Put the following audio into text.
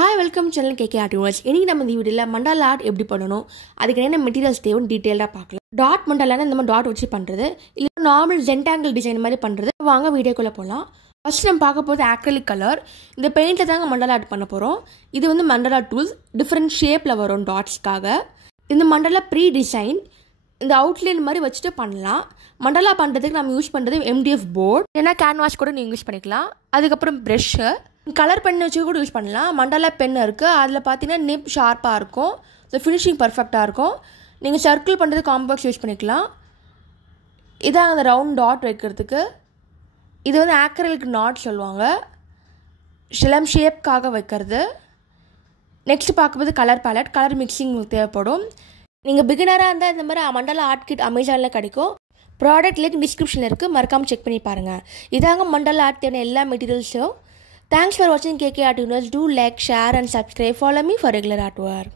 Hi, welcome to channel KK Art Universe. இன்னைக்கு நம்ம இந்த வீடியோல மண்டாலா ஆர்ட் எப்படி பண்ணனும், அதுக்கு என்ன மெட்டீரியல்ஸ் தேவைன்னு டீடைலா பார்க்கலாம். டாட் மண்டாலானா இந்த மாதிரி டாட் வச்சு பண்றது, இல்ல நார்மல் ரெக்டாங்கிள் டிசைன் மாதிரி பண்றது. வாங்க வீடியோக்குள்ள போலாம். ஃபர்ஸ்ட் நம்ம பார்க்க போறது அக்ரிலிக் கலர். இந்த பெயிண்ட்ல தாங்க மண்டாலா ஆர்ட் பண்ண போறோம். இது வந்து மண்டாலா டூல்ஸ், டிஃபரண்ட் ஷேப்ல வரும் டாட்ஸ்க்காக. இந்த மண்டாலா ப்ரீ டிசைன் இந்த அவுட்லைன் மாதிரி வச்சுட்டு பண்ணலாம். மண்டாலா பண்ணுறதுக்கு நம்ம யூஸ் பண்ணுறது MDF போர்ட், ஏன்னா கேன்வாஸ் கூட நீங்கள் யூஸ் பண்ணிக்கலாம். அதுக்கப்புறம் ப்ரெஷ்ஷு, கலர் பென் வச்சு கூட யூஸ் பண்ணலாம். மண்டாலா பென் இருக்குது, அதில் பார்த்தீங்கன்னா நிப் ஷார்ப்பாக இருக்கும், ஸோ ஃபினிஷிங் பர்ஃபெக்டாக இருக்கும். நீங்கள் சர்க்கிள் பண்ணுறது காம்பாக்ஸ் யூஸ் பண்ணிக்கலாம். இதான் அந்த ரவுண்ட் டாட் வைக்கிறதுக்கு. இது வந்து ஆக்ரிலிக் நாட் சொல்லுவாங்க, ஷிலம் ஷேப்காக வைக்கிறது. நெக்ஸ்ட் பார்க்கும்போது கலர் பேலட், கலர் மிக்சிங் தேவைப்படும். நீங்கள் பிகினராக இருந்தால் இந்த மாதிரி மண்டாலா ஆர்ட் கிட் அமேசானில் கிடைக்கும். ப்ராடக்ட் லிங்க் டிஸ்கிரிப்ஷனில் இருக்குது, மறக்காமல் செக் பண்ணி பாருங்கள். இதாங்க மண்டாலா ஆர்ட் தேவையான எல்லா மெட்டீரியல்ஸும். Thanks for watching KK Art Universe. Do like, share and subscribe. Follow me for regular artwork.